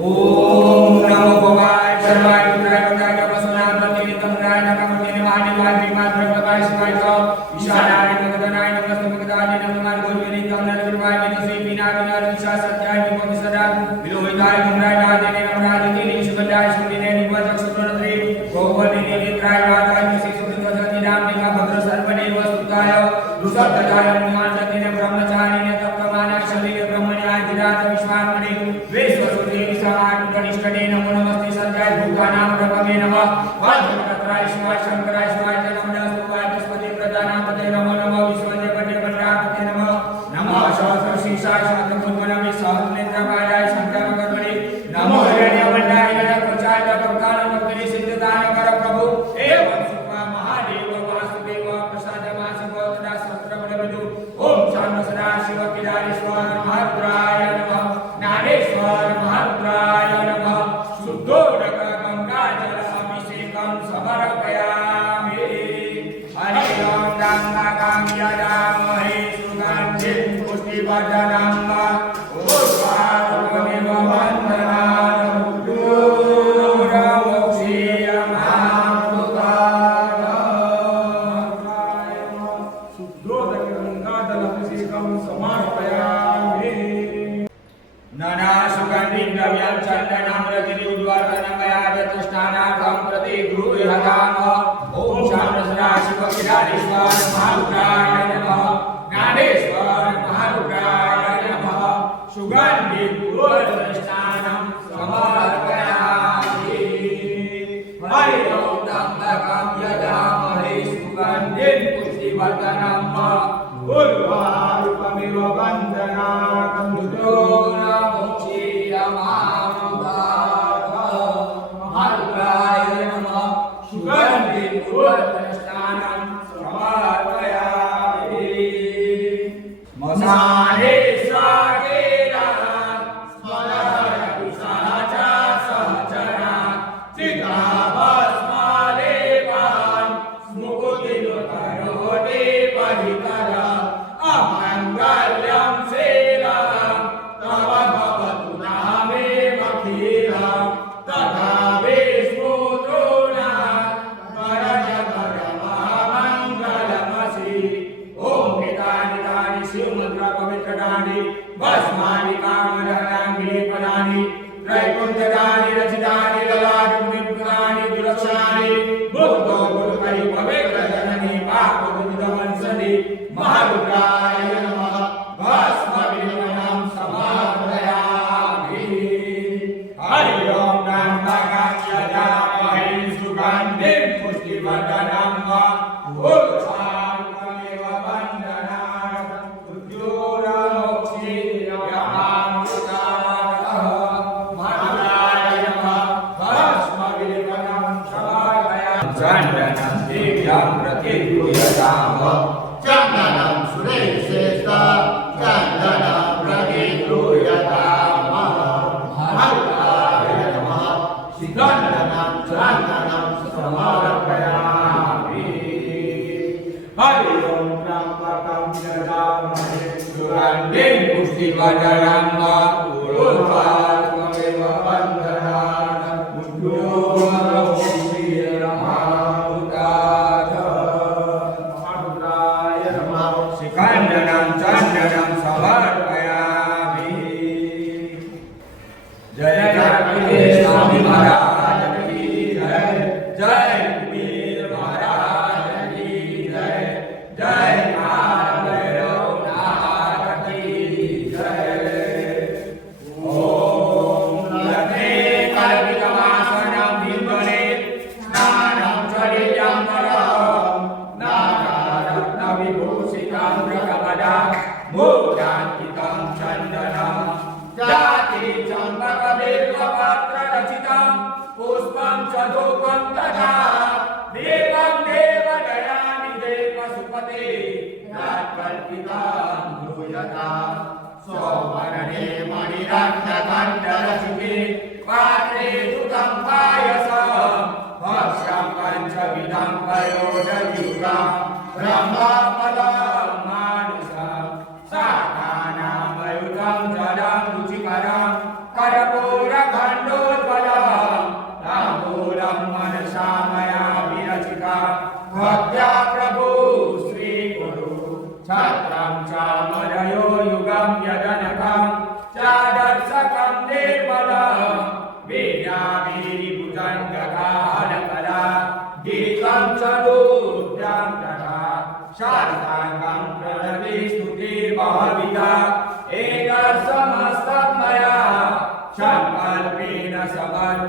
ओम नमो भगवाय सर्वाय रुद्राय रुद्राय तपस्नाय प्रतिनिधनाय नमः निवाय विमात प्रकाश शिवाय ईशानाय नमोदनाय नमस्तमुखदाय नमः गोविंदे कमल निर्वाय नमः बिना बिना विशा सत्याय निमो सदा विलोहिताय गुमराय नादेने नमरादिते निशुभदाय सुनिने निवाचक सुत्रनत्री गोवने नित्राय वाताय शिशुद्वजति नामनिका भद्र सर्वने वस्तुताय दुसत्तदाय निवाचतेन ब्रह्मचारिणे तप्तमानाय शरीरे ब्रह्मण्याय जिरात विश्वात्मने वेश्वसुते कनिष्ठने नमो नमस्ते संजय भूतानां प्रभवे नमः वाजकत्राय शिवाय शंकराय शिवाय नमः स्तुवाय बृहस्पति प्रजानापते नमो नमः विश्वदेवते पट्टापते नमः नमः सहस्र शीर्षाय शान्तमुद्गणवे सहस्रनेत्रपादाय शंकरकर्मणे नमो हिरण्यवर्णाय नरकोचाय तपकाल भक्ति सिद्धदान कर प्रभु एवं सुखा महादेव वासुदेव प्रसादमासि गोत्रा सहस्रमणविदु ओम शान्त सदा शिव किलारेश्वर महारुद्राय नमः ज्ञानेश्वर महारुद्राय नमः शुद्धोदक गंगाजल अभिषेकं समर्पयामि हरि ओम गंगां यजामहे सुगन्धिं पुष्टिवर्धनं उर्वारुकमिव वन्दनान् शुद्धोदक गंगाजल अभिषेकं समर्पयामि नाना सुगंधि द्रव्यं चन्दनं रजनी उद्वर्तनमयाजत स्नानार्थं प्रति गृह्यताम ओम शान्त सदा शिव किलारेश्वर महारुद्राय नमः ज्ञानेश्वर महारुद्राय नमः सुगंधि पूर्वस्नानं समर्पयामि हरि ओम त्र्यंबकं यजामहे सुगन्धिं पुष्टिवर्धनं उर्वारुकमिव वन्दनान् महारुद्राय नमः सुगन्धि पूर्वस्नानं समर्पयामि मसाने स्वागेना स्मरति सहचा सहचरा चिताभस्मलेपान् स्मुकुतिनुतरोते परितरा अमङ्गल्यं सेनां तव भवतु नामे मखीरा तथा विष्णुतृणा परजगरमहामङ्गलमसि ॐ एतानि तानि शिवमुद्रा पवित्रदानि भस्मानि कामदहनानि विलेपनानि त्रैकुण्ठदानि रचितानि ललाटमुनिपुराणि दुर्लक्षणानि बुद्धो गुरुकरि पवित्रजननी पापविदमंसनि महारुद्राय नमः भस्मविलेपनं समर्पयामि हरि ओम त्र्यंबकं यजामहे सुगन्धिं पुष्टिवर्धनं उर्वारुकमिव वन्दनान् उद्योगमोक्षीयमामृताः महारुद्राय नमः भस्मविलेपनं समर्पयामि चन्दनं दिव्यं प्रतिगृह्यताम् चन्दनं सुरेशेश्च चन्दनं प्रतिगृह्यताम् महारुद्राय नमः चन्दनं समर्पयामि हरि ओम त्र्यंबकं यजामहे सुगन्धिं पुष्टिवर्धनं उर्वारुकमिव वन्दनान् उद्योगमोक्षीयमामृताः महारुद्राय नमः चन्दनं समर्पयामि जय जय स्वामी महाराज की जय जय वीर महाराज की जय जय भैरवनाथ की जय ओम लग्ने कल्पितमासनं भिन्वने स्नानं चरितं नानारत्नविभूषितं प्रकपदा मूर्धान्कितं चन्दनं जाति चम्पकबिल्वपत्ररचितं पुष्पं च धूपं तथा देवं देवदयानिधे पशुपते तत्कल्पितं भूयतां सौवर्णे मणिरत्नकण्ठरचिते पात्रे धुतं पायसं भक्ष्यं पञ्चविधं पयोदयुक्तं ब्रह्मपदं मानुषं शाकानामयुतं जलं रुचिकरं कर्पूरघण्टं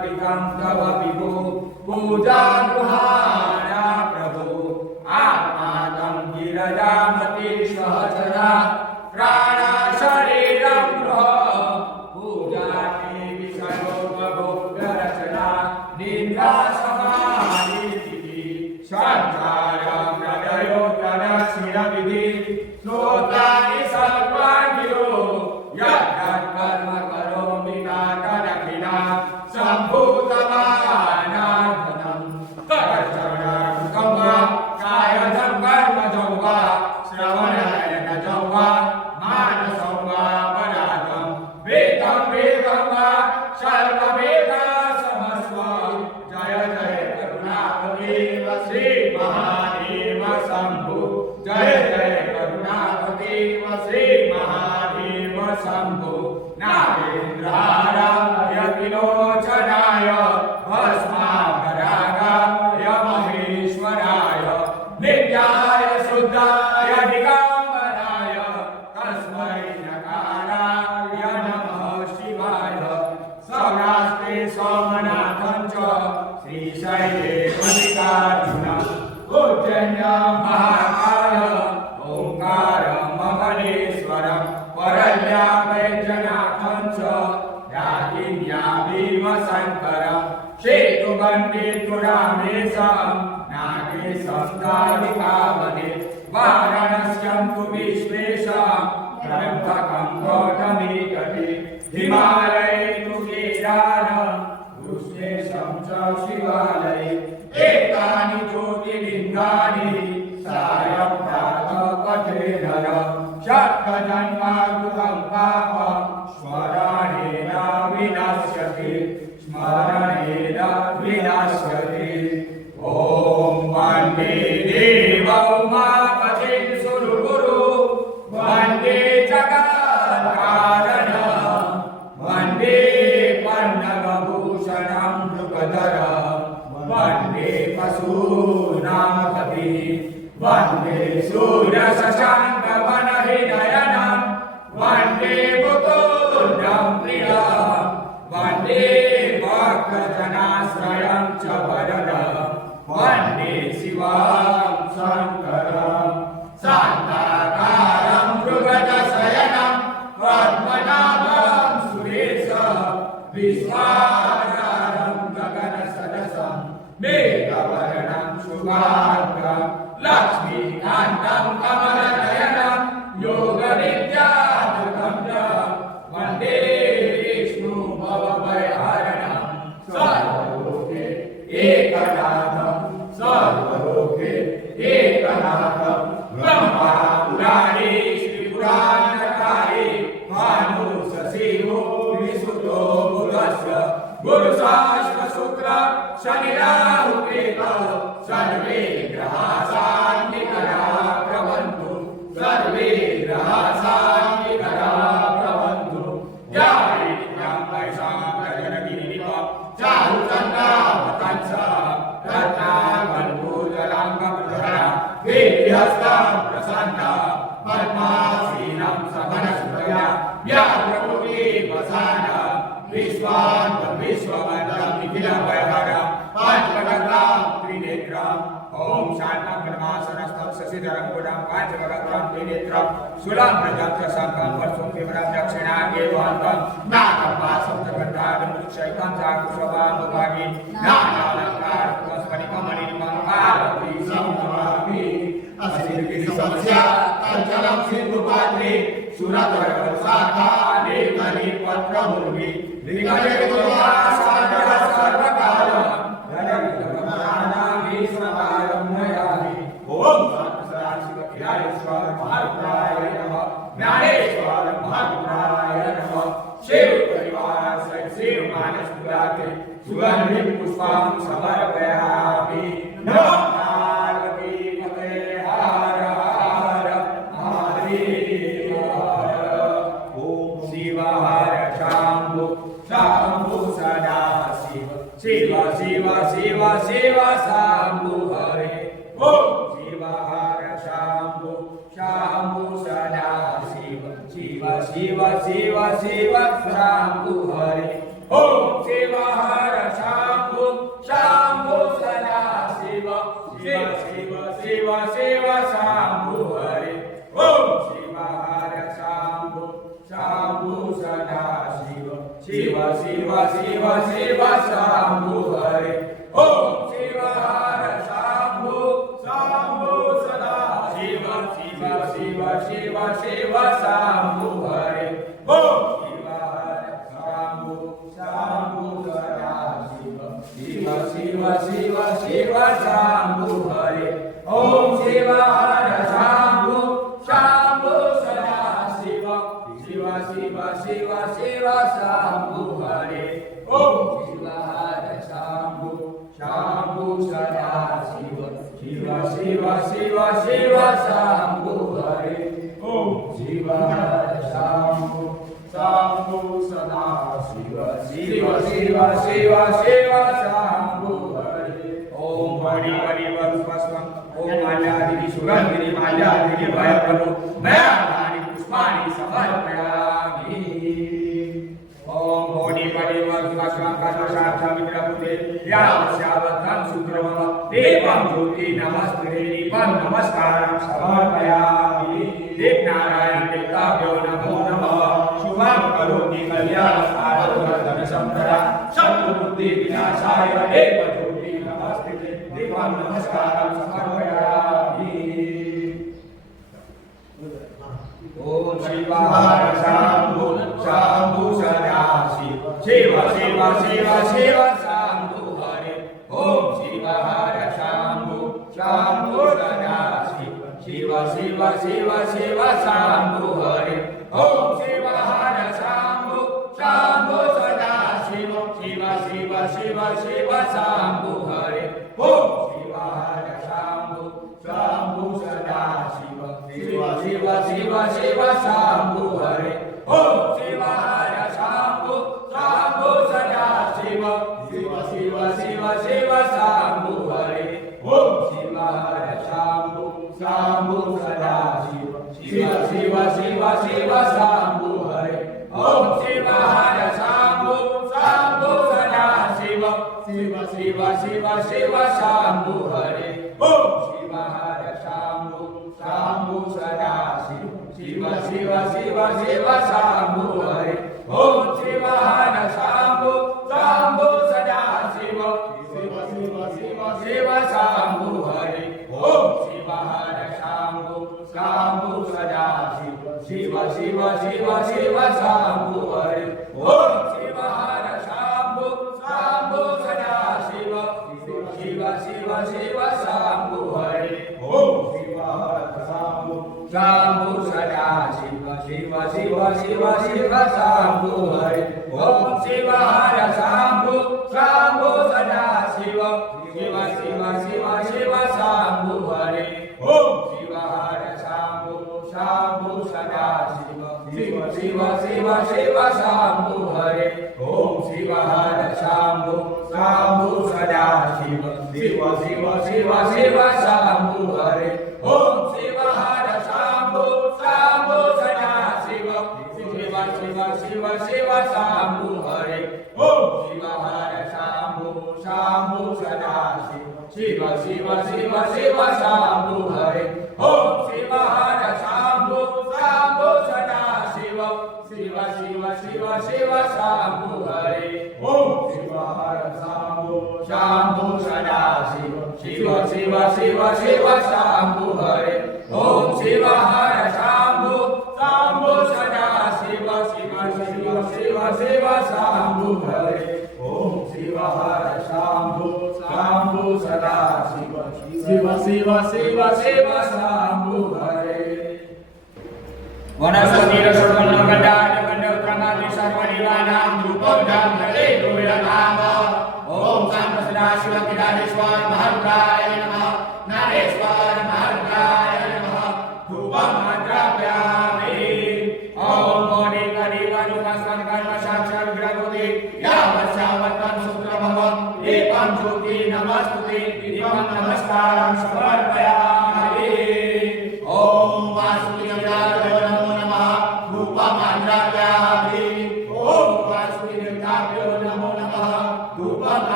समर्पितं तव विभो पूजा गृहाणा प्रभो आत्मानं गिरजामति सहचरा प्राणा शरीरं गृह पूजाति विषयोपभोग्यरचना निन्द्रा समाधिः संसारं हृदयोत्तरशिरविधि श्रोत्राणि सर्वाण्यो यत्कर्म करोमि नाटनखिला सम्भूतमानाधनं कर्तव्यं वा कायजं कर्मजं वा श्रवणनयनजं वा मानसं वा परागं वेदं वा सर्ववेदासमस्व जय जय करुणापते श्री महादेव शम्भो जय जय करुणापते श्री महादेव शम्भो नागेन्द्राय विलोचनाय भस्माभरागाय महेश्वराय नित्याय शुद्धाय दिगम्बराय तस्मै नकाराय नमः शिवाय सौराष्ट्रे सोमनाथं च श्रीशैले मल्लिकार्जुनम् उज्जयिन्यां महाकाय ओंकारममलेश्वरं परल्या वैद्यनाथं च रागिन्या भीमशङ्करं शेतुबन्धे रामेशं नागेशं दारिकावने वाराणस्यं तु विश्वेशं त्र्यम्बकं गौतमीतटे हिमालये तु केदारं ऋषेशं च शिवालये एतानि ज्योतिर्लिङ्गानि सायं प्रातः पठेधर शतजन्माकृतं पापं स्मरणेन विनश्यति स्मरणेन विनश्यति ॐ वन्दे देवौमापतिं सुरगुरु वन्दे जगत्कारणं वन्दे पन्नगभूषणं मृगधरं वन्दे पशूनां पतिः वन्दे सूर्यशशाङ्कवनहृदयनं वन्दे मुकुन्दं प्रियं वन्दे भक्तजनाश्रयं च वरदं वन्दे शिवं शङ्करं शान्ताकारं मृगजशयनं पद्मनाभं सुरेशं विश्वाधारं गगनसदसं मेघवर्णं शुभाङ्गं लक्ष्मीकान्तं कमलनयनं योगविद्याधृतं च वन्दे विष्णुं भवभयहरणं सर्वलोके एकनाथं सर्वलोके एकनाथं ब्रह्मा पुराणे श्रीपुराणकारे भानुशशिरो विसुतो बुधस्य गुरुशास्त्रशुक्र शनिराहुकेतौ सर्वे ग्रहाः शान्तिकराः भवन्तु सर्वे ग्रहाः शान्तिकराः भवन्तु जय नित्यं वैशां गजनगिरिव चारुचन्द्रावतंस रत्नाकल्पूजलाङ्गप्रधरा वेद्यस्तं प्रसन्ना पद्मासीनं सवनसुतया व्याघ्रमुखे वसाना विश्वान् विश्ववन्दं निखिलभयहरं पाञ्चवक्त्रं त्रिनेत्रं ॐ शान्तं ब्रह्मासनस्थं शशिधरं गुणं पाञ्चवक्त्रं त्रिनेत्रं शूलाम्रजं च शङ्खं वर्षं तीव्रं दक्षिणाङ्गे वहन्तं नागं वासं च गन्धारं वृक्षैकं चाकुशवामुखानि नानालङ्कारस्फटिकमणिमं पार्वती संनमामि असिद्धिसमस्या तञ्चलं सिन्धुपात्रे सुरतरशाखा लेखनी पत्रमुर्मि लिखयतुर्वासादर सर्वकालं धनविदगमनानामीश्वरायं नयामि ॐ सदाशिवखिलायेश्वर महारुद्राय नमः ज्ञानेश्वर महारुद्राय नमः शिव परिवार सहित शिव मानस पुराते सुगंधि पुष्पं समर्पयामि नमः पार्वती पते हर हर महादेव ओम शिव हर शंभु शंभु सदा शिव शिव शिव शिव शिव शंभु हरे ओम शिव हर शंभु शंभु सदा शिव शिव शिव शिव शिव शंभु हरे ओम शिव हर शिव शिव शिव शिव शंभु हरे ओम शिव हर शंभु शंभु सदा शिव शिव शिव शिव शिव शंभु हरे ओम शिव हर शंभु शंभु सदा शिव शिव शिव शिव शंभु हरे ओम शिव हर शंभु शंभु सदा शिव शिव शिव शिव शिव शंभु हरे ओम शिव हर शंभु शंभु सदा शिव शिव शिव शिव शिव शंभु हरे ओम शिव हर शंभु शंभु सदा शिव शिव शिव शिव शिव शंभु हरे ओम हरि हरि वरुस्वस्वं ओम माल्यादिनि सुगन्धिनि माल्यादिनि भयप्रभो मयानि पुष्पाणि समर्पयामि ओम होनि परि वरुस्वस्वं कल्पशाख्यमित्रपुते यावस्यावद्धं सूत्रमम दीपं ज्योति नमस्ते दीपं नमस्कारं समर्पयामि देवनारायण देवताभ्यो नमो नमः शुभं करोति कल्याणकारोधन संप्रदा शत्रुबुद्धि विनाशाय एव ज्योति नमस्ते दीपं नमस्कारं समर्पयामि ओम शिव हर शंभु शंभु सदा शिव शिव शिव शिव शिव शंभु हरे ओम शिव हर शंभु शंभु सदा शिव शिव शिव शिव शिव शंभु हरे ओम शिव हर शंभु शंभु सदा शिव शिव शिव शिव शिव शंभु हरे ओम शिव हर शंभु शंभु सदा शिव शिव शिव शिव शिव शंभु हरे ओम शिव हर शंभु शंभु सदा शिव शिव शिव शिव शिव शंभु हरे ओम शिव हर शंभु शंभु सदा शिव शिव शिव शिव शिव शंभु हरे ओम शिव हर शंभु शंभु सदा शिव शिव शिव शिव शिव शंभु हरे ओम शिव हर शंभु शंभु सदा शिव शिव शिव शिव शिव शंभु हरे ओम शिव हर शंभु शंभु सदा शिव शिव शिव शिव शिव शंभु हरे ओम शिव हर शंभु शंभु सदा शिव शिव शिव शिव शिव शंभु हरे ओम शिव हर शंभु शंभु सदा शिव शिव शिव शिव शिव शंभु हरे ओम शिव हर शंभु शंभु सदा शिव शिव शिव शिव शिव शंभु हरे ओम शिव हर शंभु शंभु सदा शिव शिव शिव शिव शिव शंभु हरे ओम शिव हर शंभु शंभु सदा शिव शिव शिव शिव शिव शंभु हरे ओम शिव हर शंभु शंभु सदा शिव शिव शिव शिव शिव शंभु हरे ओम शिव हर शंभु शंभु सदा शिव शिव शिव शिव शिव शंभु हरे ओम शिव हर शंभु शंभु सदा शिव शिव शिव शिव शिव शंभु हरे ओम शिव हर शंभु शंभु सदा शिव शिव शिव शिव शिव शंभु हरे ओम शिव हर शंभु शंभु सदा शिव शिव शिव शिव शिव शंभु हरे ओम शिव हर शंभु शंभु सदा शिव शिव शिव शिव शिव शंभु हरे ओम शिव हर शंभु शंभु सदा शिव शिव शिव शिव शिव शंभु हरे वनस्पतिरसोत्पन्नगण्डान्यगण्डोत्तमादि सर्वनिवानां रूपं धामले गोविन्दनाम ओम सदाशिवकिदारेश्वर महारुद्राय नमः नारेश्वर महारुद्राय नमः धूपं द्रव्यामि ओम मोनि करि वनुकस्मन् कर्मसाक्षात् विग्रहोति यावत्सावत्तं सूत्रमम दीपं ज्योति नमस्तुते दीपं नमस्कारं समर्पयामि